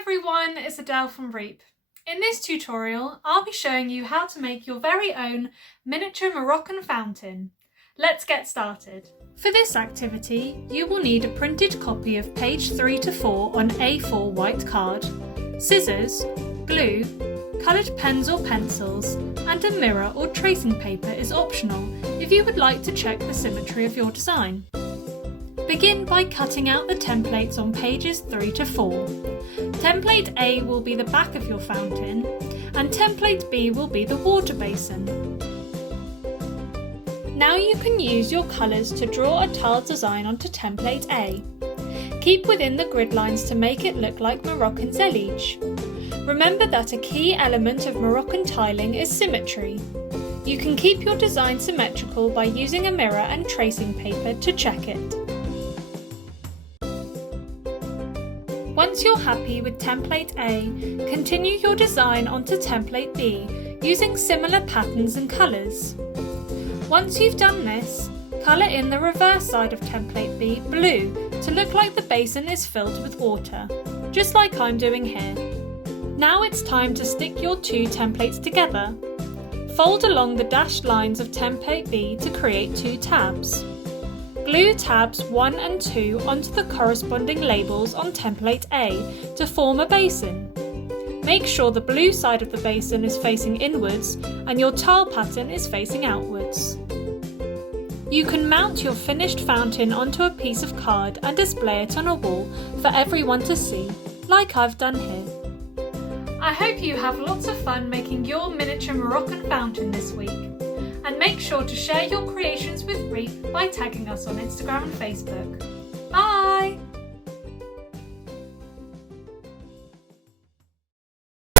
everyone, it's Adele from REEP. In this tutorial, I'll be showing you how to make your very own miniature Moroccan fountain. Let's get started. For this activity, you will need a printed copy of page 3 to 4 on A4 white card, scissors, glue, coloured pens or pencils, and a mirror or tracing paper is optional if you would like to check the symmetry of your design. Begin by cutting out the templates on pages 3 to 4. Template A will be the back of your fountain, and template B will be the water basin. Now you can use your colours to draw a tile design onto template A. Keep within the grid lines to make it look like Moroccan zellige. Remember that a key element of Moroccan tiling is symmetry. You can keep your design symmetrical by using a mirror and tracing paper to check it. Once you're happy with template A, continue your design onto template B using similar patterns and colours. Once you've done this, colour in the reverse side of template B blue to look like the basin is filled with water, just like I'm doing here. Now it's time to stick your two templates together. Fold along the dashed lines of template B to create two tabs. Glue tabs 1 and 2 onto the corresponding labels on template A to form a basin. Make sure the blue side of the basin is facing inwards and your tile pattern is facing outwards. You can mount your finished fountain onto a piece of card and display it on a wall for everyone to see, like I've done here. I hope you have lots of fun making your miniature Moroccan fountain this week. And make sure to share your creations with REEP by tagging us on Instagram and Facebook.